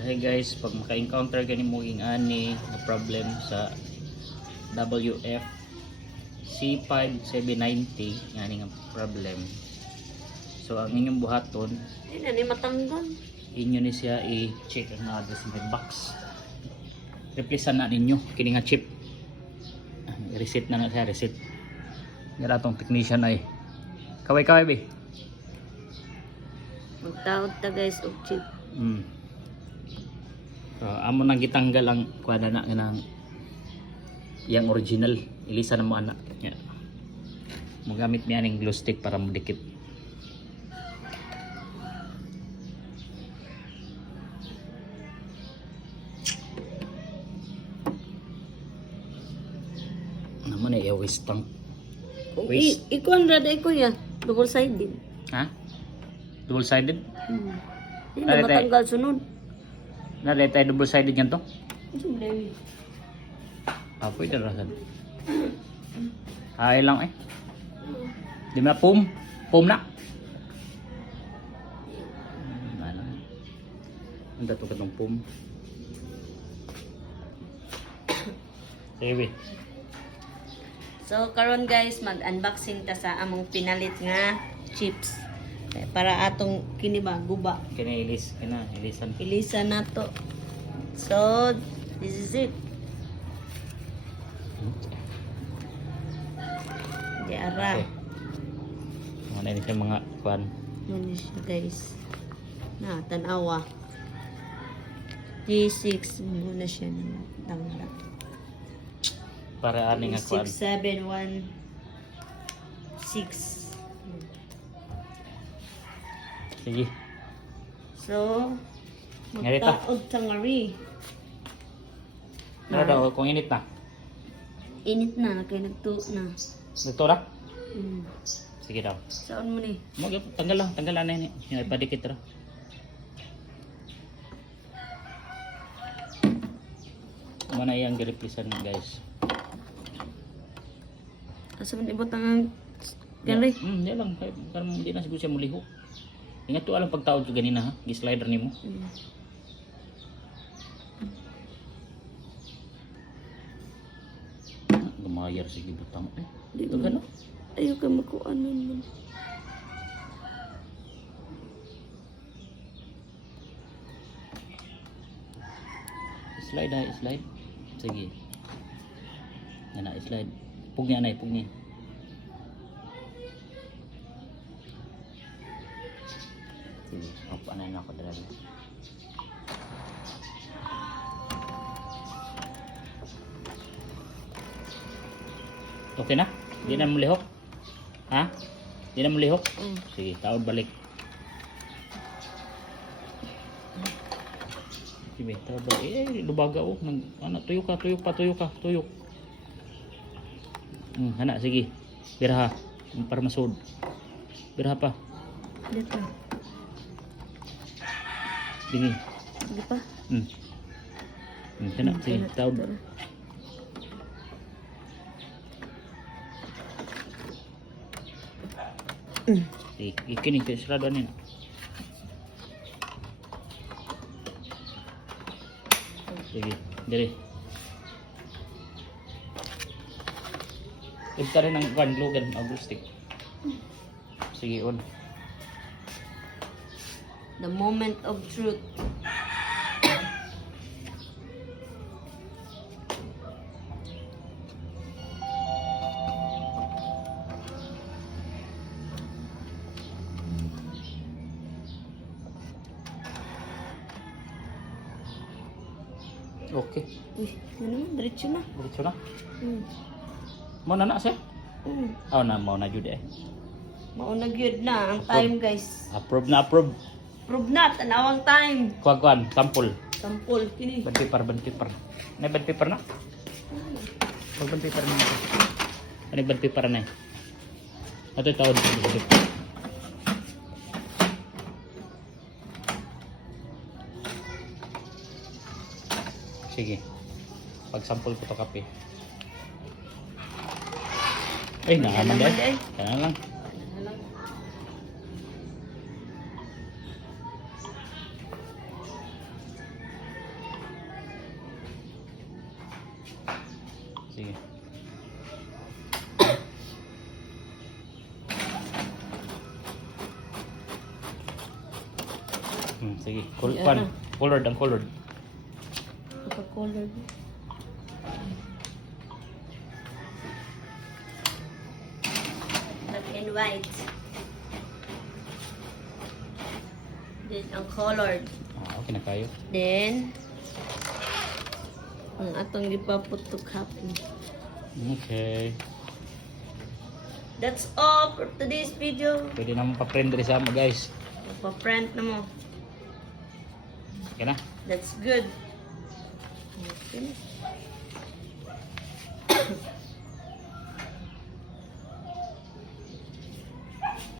Hey guys, pag maka-encounter gani mo ani na problem sa WF C5790 ngani nga problem. So ang inyong buhaton, Hindi matanggal. inyo ni siya i-check ang address sa box. Replacean na ninyo kini nga chip. Reset na siya, reset. Gara tong technician ay kaway be. Magtaod ta guys og chip. Amo nang gitanggal ang kuha na ng yang original. Ilisa na mo anak. Yeah. Magamit niya ng glue stick para madikit. Naman ay waste tank. Waste. Ikon ra day kuya. Double sided. Ha? Double sided? Hindi Ay, matanggal sunod. Nalay tayo double sided yan to? Siyempre. Pwede rasan. Ay lang eh. Di ba pum? Pum na. Ano? Ang dato ka ng pum. Sige. So karon guys, mag-unboxing ta sa among pinalit nga chips. Para atong kini ba guba. Kina ilis, kina ilisan. Ilisan na to. So, this is it. Di ara. Okay. Mga na siya mga kwan. Ano siya guys. Na, tanawa. G6. Muna siya na tangla. Para ani nga kwan. 6716. Sige. So, Ngarita. magtaod tangari. Ano daw kung init na? Init na, kaya nagtuo na. Dito na? Hmm. Sige daw. Saan mo ni? Tanggal lang na yun. Yung ipadikit ra. Mana yang replacean guys. Asa man ibot ang gali? Di lang. Karang hindi na siguro siya muliho. Ingat to alam pagtaod ko ganina ha. Gi-slider nimo. Gumayar sige butang. Di Ito mo. gano? Ayaw ka makuanan mo. Slide ha, slide. Sige. Yan na, slide. Pugni anay, pugni. Sige, panay na ako talaga. Okay na? Di na mulihok? Ha? Di na mulihok? Sige, taod balik. Sige, taod balik. Lubaga oh. Tuyok ka. Tuyok. Hana, sige. Biraha. Para masud. Biraha pa. Dito. Dingi. Di pa? Hana, sige. Taod. Sige, ikinig ka. Sarado anin. Sige, dali. Ito rin ang Van Logan Agustic. Sige, on. The moment of truth. Okay. Uy, ano? Diretso na. Diretso na. Hmm. Mau na siya? Hmm. Oh, mau na jud eh. Maunag yun na ang time guys. Approve na approve. Prove na, tanawang time. Kuan, sampul. Sampol, kini. Band paper. Nay band paper na. Band paper na. Ano band paper na? Ato taon. Sige. Pag-sample ko to kape. Ay, nakaman dahil. Kaya lang. Sige. Sige. Yan Pan. na. Colored ang colored. Naka-colored. Black and white. Then, ang colored. Okay na kayo. Then, ang atong gipaputok hapon. Okay. That's all for today's video. Pwede naman pa-print rin sa mo guys. Pa-print na mo. Okay na? That's good. Okay.